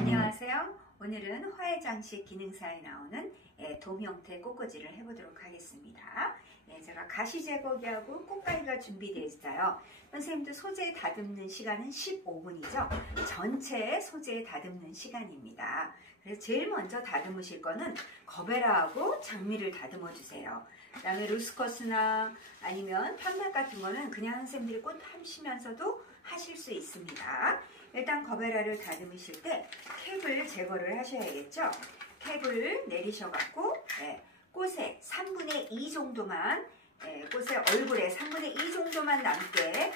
안녕하세요. 오늘은 화해장식 기능사에 나오는 돔 형태 꽃꽂이를 해보도록 하겠습니다. 제가 가시 제거기하고 꽃가위가 준비되어 있어요. 선생님도 소재 다듬는 시간은 15분이죠. 전체 소재 다듬는 시간입니다. 그래서 제일 먼저 다듬으실 거는 거베라하고 장미를 다듬어 주세요. 그 다음에 루스커스나 아니면 편백 같은 거는 그냥 선생님들이 꽃 하시면서도 하실 수 있습니다. 일단 거베라를 다듬으실 때 캡을 제거를 하셔야겠죠. 캡을 내리셔갖고 꽃의 3분의 2 정도만, 꽃의 얼굴에 3분의 2 정도만 남게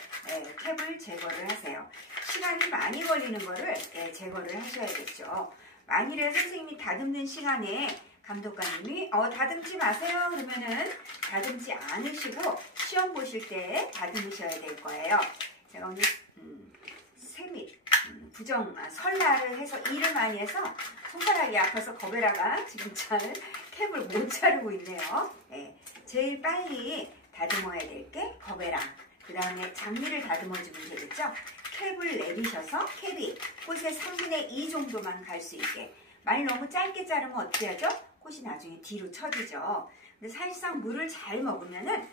캡을 제거를 하세요. 시간이 많이 걸리는 거를 제거를 하셔야겠죠. 만일에 선생님이 다듬는 시간에 감독관님이 다듬지 마세요 그러면은 다듬지 않으시고 시험 보실 때 다듬으셔야 될 거예요. 제가 오늘 설날을 해서 일을 많이 해서 손가락이 아파서 거베라가 지금 잘 캡을 못 자르고 있네요. 제일 빨리 다듬어야 될 게 거베라, 그 다음에 장미를 다듬어 주면 되겠죠. 캡을 내리셔서 캡이 꽃의 3분의 2 정도만 갈 수 있게. 말 너무 짧게 자르면 어떻게 하죠? 꽃이 나중에 뒤로 처지죠. 근데 사실상 물을 잘 먹으면은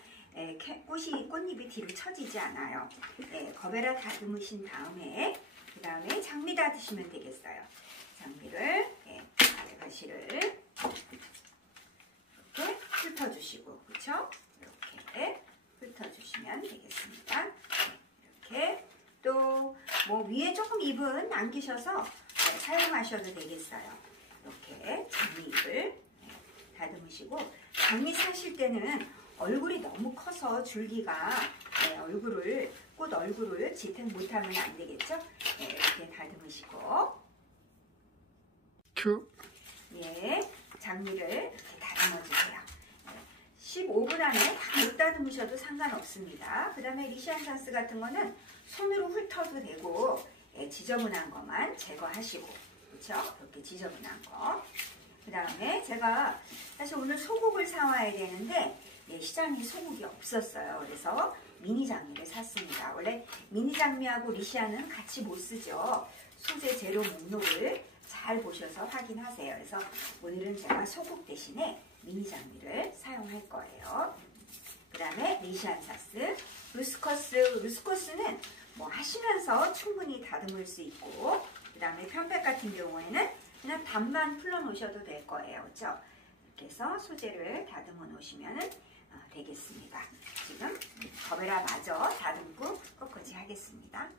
꽃잎이 뒤로 처지지 않아요. 거베라 다듬으신 다음에 그 다음에 장미 다듬으시면 되겠어요. 장미를 가시를 이렇게 훑어주시고, 그렇죠? 이렇게 훑어주시면 되겠습니다. 이렇게 또 뭐 위에 조금 잎은 남기셔서 사용하셔도 되겠어요. 이렇게 장미잎을 다듬으시고, 장미 사실 때는 얼굴이 너무 커서 줄기가 꽃 얼굴을 지탱 못하면 안 되겠죠? 이렇게 다듬으시고, 장미를 이렇게 다듬어 주세요. 15분 안에 다 못 다듬으셔도 상관없습니다. 그 다음에 리시안산스 같은 거는 손으로 훑어도 되고, 지저분한 것만 제거하시고, 그렇죠? 이렇게 지저분한 거. 그 다음에 제가 사실 오늘 소국을 사와야 되는데 시장에 소국이 없었어요. 그래서 미니 장미를 샀습니다. 원래 미니 장미하고 리시안은 같이 못 쓰죠. 소재 재료 목록을 잘 보셔서 확인하세요. 그래서 오늘은 제가 소국 대신에 미니 장미를 사용할 거예요. 그 다음에 리시안사스, 루스커스는 뭐 하시면서 충분히 다듬을 수 있고, 그 다음에 편백 같은 경우에는 그냥 단만 풀러 놓으셔도 될 거예요. 그렇죠? 이렇게 해서 소재를 다듬어 놓으시면 되겠습니다. 지금 거베라 마저 다듬고 꽃꽂이 하겠습니다.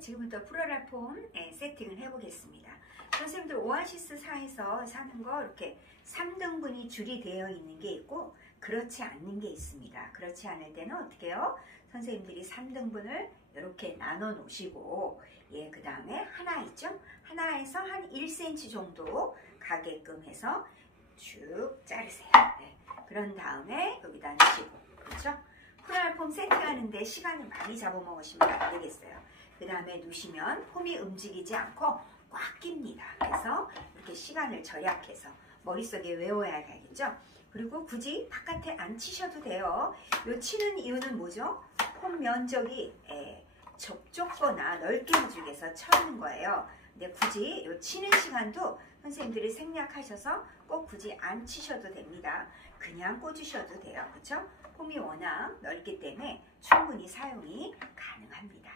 지금부터 플로랄폼 세팅을 해보겠습니다. 선생님들 오아시스 사에서 사는 거 이렇게 3등분이 줄이 되어 있는 게 있고 그렇지 않는 게 있습니다. 그렇지 않을 때는 어떻게 해요? 선생님들이 3등분을 이렇게 나눠 놓으시고, 그 다음에 하나 있죠? 하나에서 한 1cm 정도 가게끔 해서 쭉 자르세요. 그런 다음에 여기다 넣으시고, 그렇죠? 플로랄폼 세팅하는데 시간을 많이 잡아먹으시면 안 되겠어요. 그 다음에 놓으시면 폼이 움직이지 않고 꽉 낍니다. 그래서 이렇게 시간을 절약해서 머릿속에 외워야 되겠죠? 그리고 굳이 바깥에 안 치셔도 돼요. 요 치는 이유는 뭐죠? 폼 면적이 좁거나 넓게 해주기 위해서 쳐는 거예요. 근데 굳이 요 치는 시간도 선생님들이 생략하셔서 꼭 굳이 안 치셔도 됩니다. 그냥 꽂으셔도 돼요. 그렇죠? 폼이 워낙 넓기 때문에 충분히 사용이 가능합니다.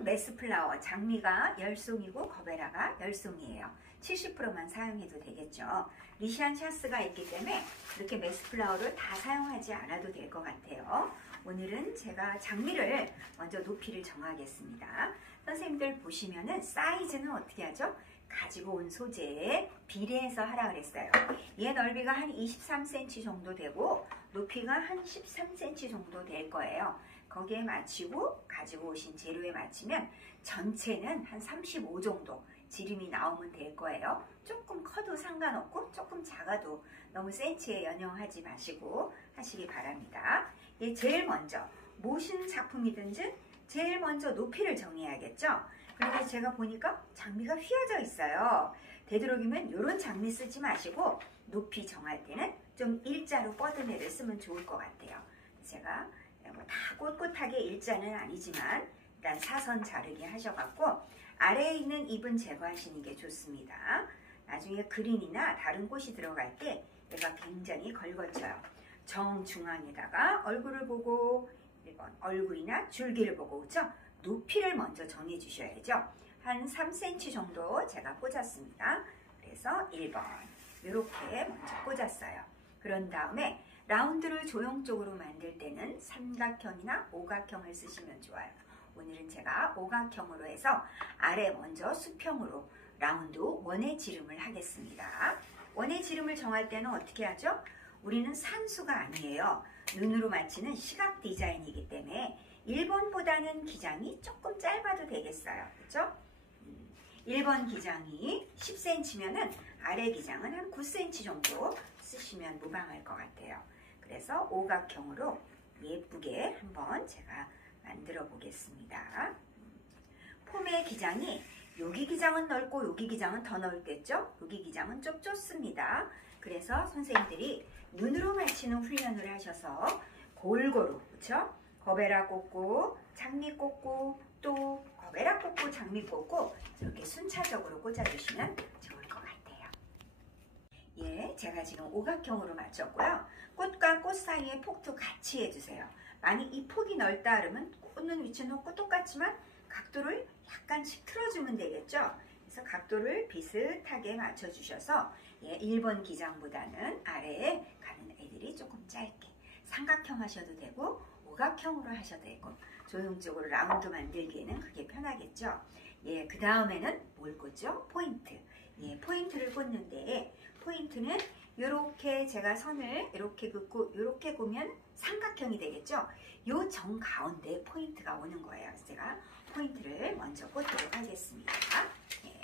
메스플라워, 장미가 10송이고 거베라가 10송이에요. 70%만 사용해도 되겠죠. 리시안샤스가 있기 때문에 이렇게 메스플라워를 다 사용하지 않아도 될 것 같아요. 오늘은 제가 장미를 먼저 높이를 정하겠습니다. 선생님들 보시면은 사이즈는 어떻게 하죠? 가지고 온 소재에 비례해서 하라 그랬어요. 얘 넓이가 한 23cm 정도 되고 높이가 한 13cm 정도 될 거예요. 거기에 맞추고 가지고 오신 재료에 맞추면 전체는 한 35 정도 지름이 나오면 될 거예요. 조금 커도 상관없고 조금 작아도 너무 센치에 연연하지 마시고 하시기 바랍니다. 제일 먼저 무슨 작품이든지 제일 먼저 높이를 정해야겠죠. 그런데 제가 보니까 장미가 휘어져 있어요. 되도록이면 이런 장미 쓰지 마시고 높이 정할 때는 좀 일자로 뻗은 애를 쓰면 좋을 것 같아요. 제가 다 꼿꼿하게 일자는 아니지만 일단 사선 자르기 하셔갖고 아래에 있는 잎은 제거하시는 게 좋습니다. 나중에 그린이나 다른 꽃이 들어갈 때 얘가 굉장히 걸거쳐요. 정중앙에다가 얼굴을 보고 1번 얼굴이나 줄기를 보고 그렇죠? 높이를 먼저 정해 주셔야죠. 한 3cm 정도 제가 꽂았습니다. 그래서 1번 이렇게 먼저 꽂았어요. 그런 다음에 라운드를 조형적으로 만들 때는 삼각형이나 오각형을 쓰시면 좋아요. 오늘은 제가 오각형으로 해서 아래 먼저 수평으로 라운드 원의 지름을 하겠습니다. 원의 지름을 정할 때는 어떻게 하죠? 우리는 산수가 아니에요. 눈으로 맞히는 시각 디자인이기 때문에 1번보다는 기장이 조금 짧아도 되겠어요. 그렇죠? 1번 기장이 10cm면은 아래 기장은 한 9cm 정도 쓰시면 무방할 것 같아요. 그래서 오각형으로 예쁘게 한번 제가 만들어 보겠습니다. 폼의 기장이 여기 기장은 넓고 여기 기장은 더 넓겠죠? 여기 기장은 좀 좁습니다. 그래서 선생님들이 눈으로 맞히는 훈련을 하셔서 골고루 그렇죠? 거베라 꽂고 장미 꽂고 또 거베라 꽂고 장미 꽂고 이렇게 순차적으로 꽂아주시면 좋을 것 같아요. 예, 제가 지금 오각형으로 맞췄고요. 꽃과 꽃 사이에 폭도 같이 해주세요. 만약 이 폭이 넓다 그러면 꽂는 위치는 똑같지만 각도를 약간씩 틀어주면 되겠죠. 그래서 각도를 비슷하게 맞춰주셔서 1번 기장보다는 아래에 가는 애들이 조금 짧게 삼각형 하셔도 되고 오각형으로 하셔도 되고 조형적으로 라운드 만들기에는 그게 편하겠죠. 예, 그 다음에는 뭘 꽂죠? 포인트. 예, 포인트를 꽂는데 포인트는 이렇게 제가 선을 이렇게 긋고 이렇게 꽂으면 삼각형이 되겠죠. 요 정 가운데 포인트가 오는 거예요. 그래서 제가 포인트를 먼저 꽂도록 하겠습니다. 예,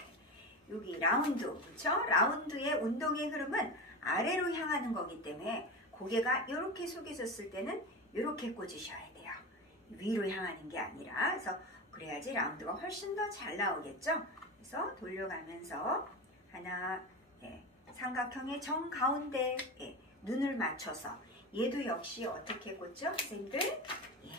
여기 라운드, 그렇죠? 라운드의 운동의 흐름은 아래로 향하는 거기 때문에 고개가 이렇게 숙여졌을 때는 이렇게 꽂으셔야 돼요. 위로 향하는 게 아니라. 그래서 그래야지 라운드가 훨씬 더 잘 나오겠죠. 그래서 돌려가면서 하나, 예, 삼각형의 정 가운데 눈을 맞춰서 얘도 역시 어떻게 꽂죠? 선생님들? 예,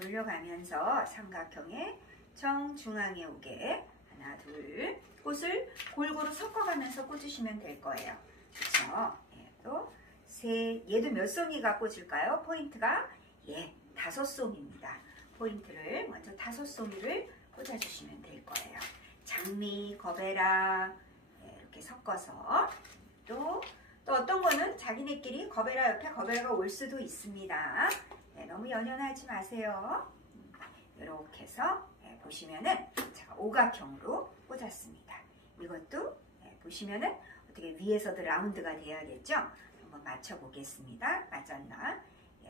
돌려가면서 삼각형의 정중앙에 오게 하나, 둘 꽃을 골고루 섞어가면서 꽂으시면 될 거예요. 그렇죠? 예, 또 셋, 얘도 몇 송이가 꽂을까요? 포인트가? 예, 5송이입니다. 포인트를 먼저 5송이를 꽂아주시면 될 거예요. 장미, 거베라 이렇게 섞어서 또 어떤 거는 자기네끼리 거베라 옆에 거베라가 올 수도 있습니다. 네, 너무 연연하지 마세요. 이렇게 해서 보시면은 제가 오각형으로 꽂았습니다. 이것도 보시면은 어떻게 위에서도 라운드가 돼야겠죠? 한번 맞춰 보겠습니다. 맞았나?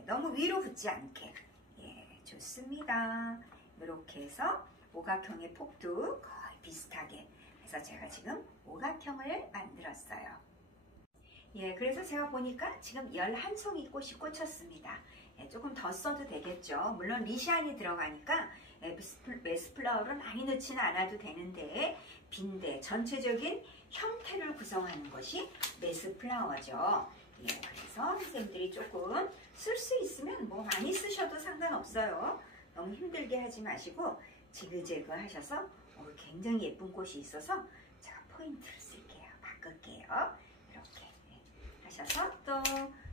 너무 위로 붙지 않게. 예, 좋습니다. 이렇게 해서 오각형의 폭도 거의 비슷하게 해서 제가 지금 오각형을 만들었어요. 예, 그래서 제가 보니까 지금 11송이 꽃이 꽂혔습니다. 예, 조금 더 써도 되겠죠. 물론 리시안이 들어가니까 메스플라워를 많이 넣지는 않아도 되는데 빈대, 전체적인 형태를 구성하는 것이 메스플라워죠. 예, 그래서 선생님들이 조금 쓸 수 있으면 뭐 많이 쓰셔도 상관없어요. 너무 힘들게 하지 마시고 지그재그 하셔서 굉장히 예쁜 꽃이 있어서 제가 포인트를 쓸게요. 바꿀게요. 이렇게 하셔서 또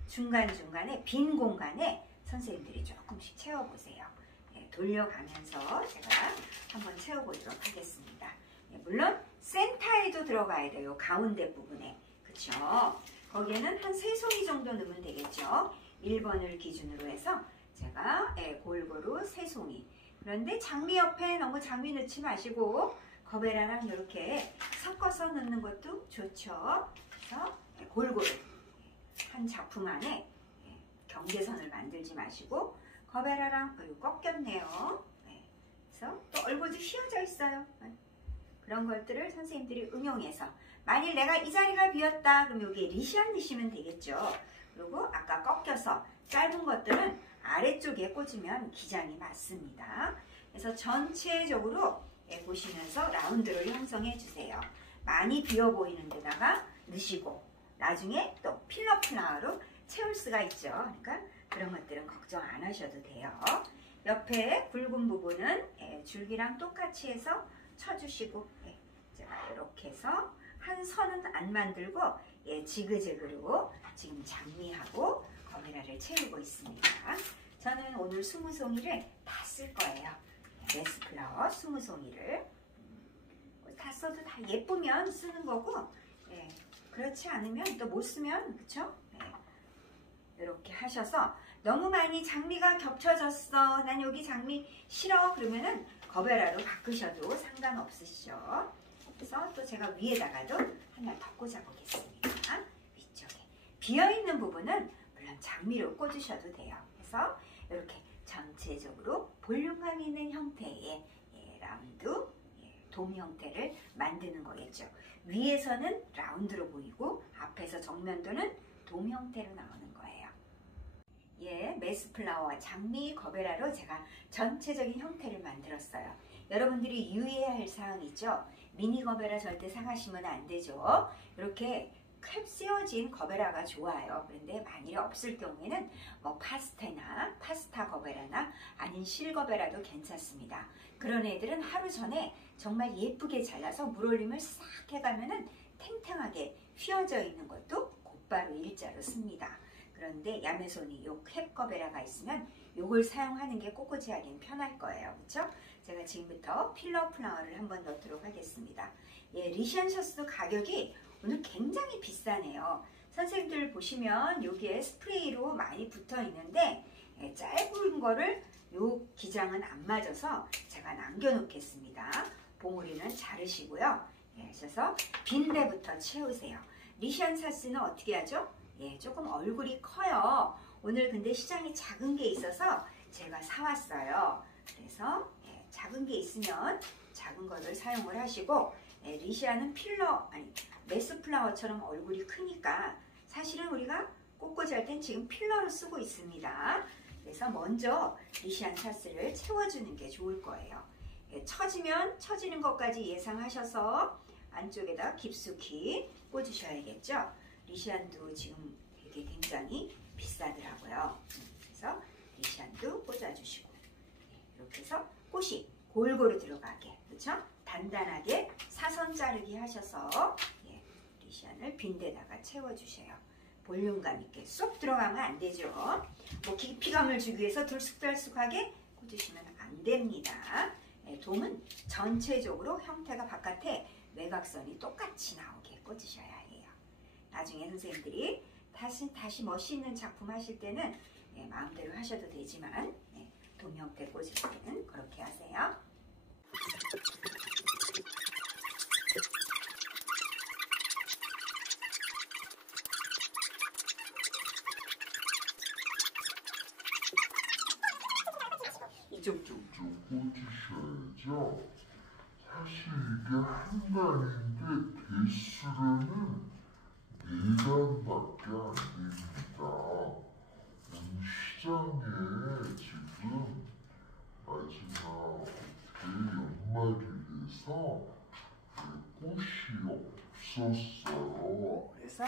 중간중간에 빈 공간에 선생님들이 조금씩 채워보세요. 예, 돌려가면서 제가 한번 채워보도록 하겠습니다. 예, 물론 센터에도 들어가야 돼요. 가운데 부분에. 그쵸? 거기에는 한 3송이 정도 넣으면 되겠죠. 1번을 기준으로 해서 제가 골고루 3송이. 그런데 장미 옆에 너무 장미 넣지 마시고 거베라랑 이렇게 섞어서 넣는 것도 좋죠. 그래서 골고루 한 작품 안에 경계선을 만들지 마시고 거베라랑 꺾였네요. 그래서 또 얼굴도 휘어져 있어요. 그런 것들을 선생님들이 응용해서 만일 내가 이 자리가 비었다 그럼 여기에 리시안 넣으시면 되겠죠. 그리고 아까 꺾여서 짧은 것들은 아래쪽에 꽂으면 기장이 맞습니다. 그래서 전체적으로 보시면서 라운드를 형성해 주세요. 많이 비어 보이는 데다가 넣으시고 나중에 또 필러 플라워로 채울 수가 있죠. 그러니까 그런 것들은 걱정 안 하셔도 돼요. 옆에 굵은 부분은 줄기랑 똑같이 해서 쳐주시고, 예, 제가 이렇게 해서 한 선은 안 만들고, 예, 지그재그로 지금 장미하고 거베라를 채우고 있습니다. 저는 오늘 20송이를 다 쓸 거예요. 메스플라워 20송이를 다 써도 다 예쁘면 쓰는 거고, 예, 그렇지 않으면 또 못 쓰면, 그쵸? 예, 이렇게 하셔서 너무 많이 장미가 겹쳐졌어, 난 여기 장미 싫어, 그러면은 거베라로 바꾸셔도 상관없으시죠. 그래서 또 제가 위에다가도 하나 더 꽂아보겠습니다. 위쪽에 비어있는 부분은 물론 장미로 꽂으셔도 돼요. 그래서 이렇게 전체적으로 볼륨감 있는 형태의, 예, 라운드, 예, 돔 형태를 만드는 거겠죠. 위에서는 라운드로 보이고 앞에서 정면도는 돔 형태로 나오는 거예요. 예, 메스플라워 장미 거베라로 제가 전체적인 형태를 만들었어요. 여러분들이 유의해야 할 사항이죠. 미니 거베라 절대 사가시면 안 되죠. 이렇게 캡 씌워진 거베라가 좋아요. 그런데 만일에 없을 경우에는 뭐 파스타 거베라나 아닌 실 거베라도 괜찮습니다. 그런 애들은 하루 전에 정말 예쁘게 잘라서 물 올림을 싹 해가면은 탱탱하게 휘어져 있는 것도 곧바로 일자로 씁니다. 그런데 야매손이 요 캡 거베라가 있으면 요걸 사용하는 게 꼿꼿이하긴 편할 거예요. 그렇죠? 제가 지금부터 필러 플라워를 한번 넣도록 하겠습니다. 예, 리시안 셔츠도 가격이 오늘 굉장히 비싸네요. 선생님들 보시면 여기에 스프레이로 많이 붙어 있는데, 예, 짧은 거를 요 기장은 안 맞아서 제가 남겨 놓겠습니다. 봉우리는 자르시고요. 예, 그래서 빈대부터 채우세요. 리시안 셔츠는 어떻게 하죠? 예, 조금 얼굴이 커요. 오늘 근데 시장에 작은 게 있어서 제가 사왔어요. 그래서 예, 작은 게 있으면 작은 거를 사용을 하시고, 예, 리시아는 메스플라워처럼 얼굴이 크니까 사실은 우리가 꽃꽂이 할 땐 지금 필러로 쓰고 있습니다. 그래서 먼저 리시안 샷스를 채워주는 게 좋을 거예요. 예, 처지면 처지는 것까지 예상하셔서 안쪽에다 깊숙이 꽂으셔야겠죠. 리시안도 지금 되게 굉장히 비싸더라고요. 그래서 리시안도 꽂아주시고, 이렇게 해서 꽃이 골고루 들어가게, 그렇죠? 단단하게 사선 자르기 하셔서, 예, 리시안을 빈대다가 채워주세요. 볼륨감 있게 쏙 들어가면 안 되죠. 뭐 깊이감을 주기 위해서 들쑥들쑥하게 꽂으시면 안 됩니다. 예, 돔은 전체적으로 형태가 바깥에 외곽선이 똑같이 나오게 꽂으셔야 해요. 나중에 선생님들이 다시 멋있는 작품 하실 때는, 예, 마음대로 하셔도 되지만, 예, 돔 형태 꽂을 때는 그렇게 하세요. 이쪽 꽂으셔야죠. 사실 이게 한 단인데 개수로는 4단밖에 안 됩니다. 시장에 지금 마지막 연말이 돼서 꽃이 없었어요. 그래서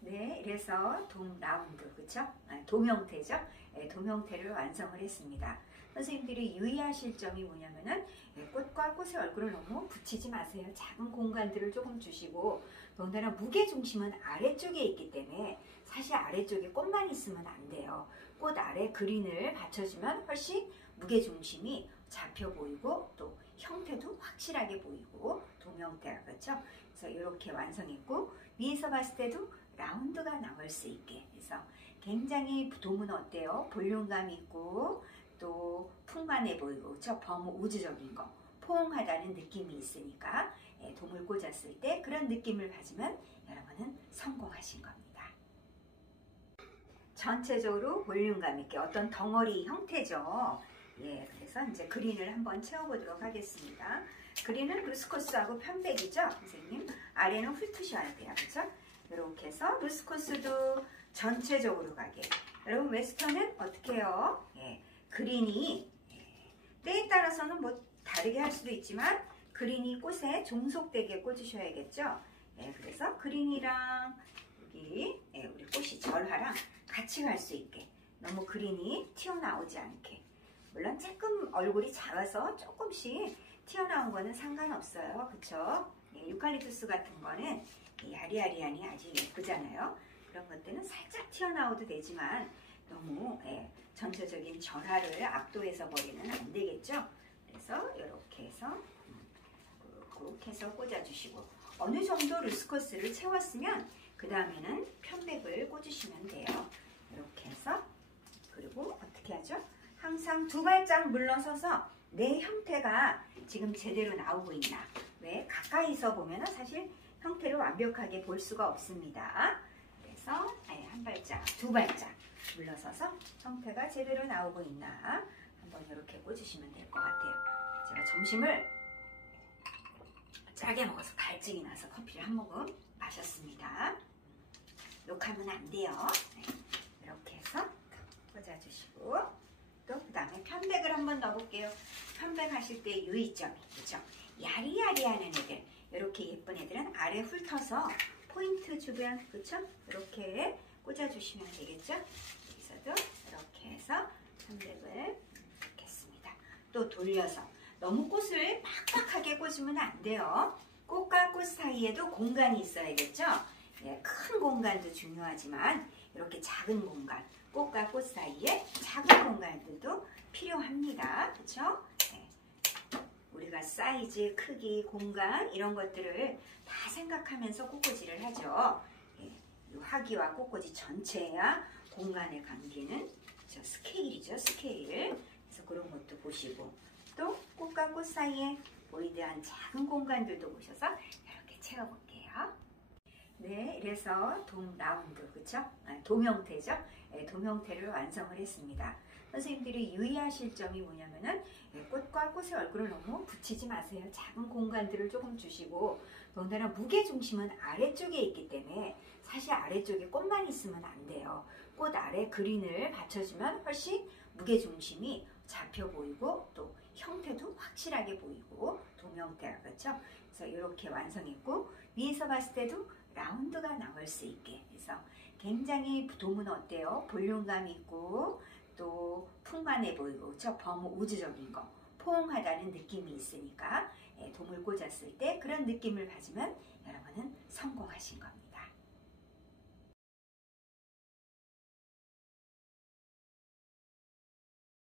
네, 이래서 돔 라운드, 그쵸? 돔 형태죠? 네, 돔 형태를 완성을 했습니다. 선생님들이 유의하실 점이 뭐냐면은, 꽃과 꽃의 얼굴을 너무 붙이지 마세요. 작은 공간들을 조금 주시고, 더군다나 무게중심은 아래쪽에 있기 때문에 사실 아래쪽에 꽃만 있으면 안 돼요. 꽃 아래 그린을 받쳐주면 훨씬 무게중심이 잡혀 보이고 또 형태도 확실하게 보이고 돔 형태가, 그렇죠? 그래서 이렇게 완성했고, 위에서 봤을 때도 라운드가 나올 수 있게 해서 굉장히 돔은 어때요? 볼륨감 있고 또 풍만해 보이고, 그렇죠? 우주적인 거, 포옹하다는 느낌이 있으니까, 예, 돔을 꽂았을 때 그런 느낌을 가지면 여러분은 성공하신 겁니다. 전체적으로 볼륨감 있게 어떤 덩어리 형태죠. 예, 그래서 이제 그린을 한번 채워보도록 하겠습니다. 그린은 루스코스하고 편백이죠, 선생님. 아래는 훑으셔야 돼요, 그렇죠? 이렇게 해서 루스코스도 전체적으로 가게. 여러분 웨스턴은 어떻게 해요? 예, 그린이, 예, 때에 따라서는 뭐 다르게 할 수도 있지만 그린이 꽃에 종속되게 꽂으셔야겠죠. 그래서 그린이랑 여기 우리 꽃이 절하랑 같이 갈 수 있게 너무 그린이 튀어나오지 않게 물론 조금 얼굴이 작아서 조금씩 튀어나온 거는 상관없어요. 그쵸? 유칼립투스 같은 거는 야리야리하니 아주 예쁘잖아요. 그런 것들은 살짝 튀어나와도 되지만 너무 전체적인 절하를 압도해서 버리면 안 되겠죠. 그래서 이렇게 해서 꾹 해서 꽂아주시고 어느 정도 루스커스를 채웠으면 그 다음에는 편백을 꽂으시면 돼요. 이렇게 해서 그리고 어떻게 하죠? 항상 두 발짝 물러서서 내 형태가 지금 제대로 나오고 있나 왜 가까이서 보면 사실 형태를 완벽하게 볼 수가 없습니다. 그래서 한 발짝 두 발짝 물러서서 형태가 제대로 나오고 있나 한번 이렇게 꽂으시면 될 것 같아요. 제가 점심을 짜게 먹어서 갈증이 나서 커피를 한 모금 마셨습니다. 욕하면 안 돼요. 이렇게 해서 꽂아주시고 또 그 다음에 편백을 한번 넣어볼게요. 편백 하실 때 유의점이 그죠? 야리야리하는 애들 이렇게 예쁜 애들은 아래 훑어서 포인트 주변 그쵸? 이렇게 꽂아주시면 되겠죠? 여기서도 이렇게 해서 편백을 넣겠습니다. 또 돌려서 너무 꽃을 빡빡하게 꽂으면 안 돼요. 꽃과 꽃 사이에도 공간이 있어야겠죠? 큰 공간도 중요하지만 이렇게 작은 공간, 꽃과 꽃 사이에 작은 공간들도 필요합니다. 그렇죠? 우리가 사이즈, 크기, 공간 이런 것들을 다 생각하면서 꽃꽂이를 하죠. 이 화기와 꽃꽂이 전체야 공간의 관계는 스케일이죠. 스케일. 그래서 그런 것도 보시고 또 꽃과 꽃 사이에 보이드한 작은 공간들도 보셔서 이렇게 채워볼게요. 네, 이래서 돔 라운드, 그쵸? 돔 형태죠? 돔 형태를 완성을 했습니다. 선생님들이 유의하실 점이 뭐냐면은 꽃과 꽃의 얼굴을 너무 붙이지 마세요. 작은 공간들을 조금 주시고 더군다나 무게중심은 아래쪽에 있기 때문에 사실 아래쪽에 꽃만 있으면 안 돼요. 꽃 아래 그린을 받쳐주면 훨씬 무게중심이 잡혀 보이고 또 형태도 확실하게 보이고 돔 형태가 그렇죠? 그래서 이렇게 완성했고 위에서 봤을 때도 라운드가 나올 수 있게 그래서 굉장히 돔은 어때요? 볼륨감 있고 또 풍만해 보이고 그렇죠? 범우주적인 거 포옹하다는 느낌이 있으니까 돔을 꽂았을 때 그런 느낌을 가지면 여러분은 성공하신 겁니다.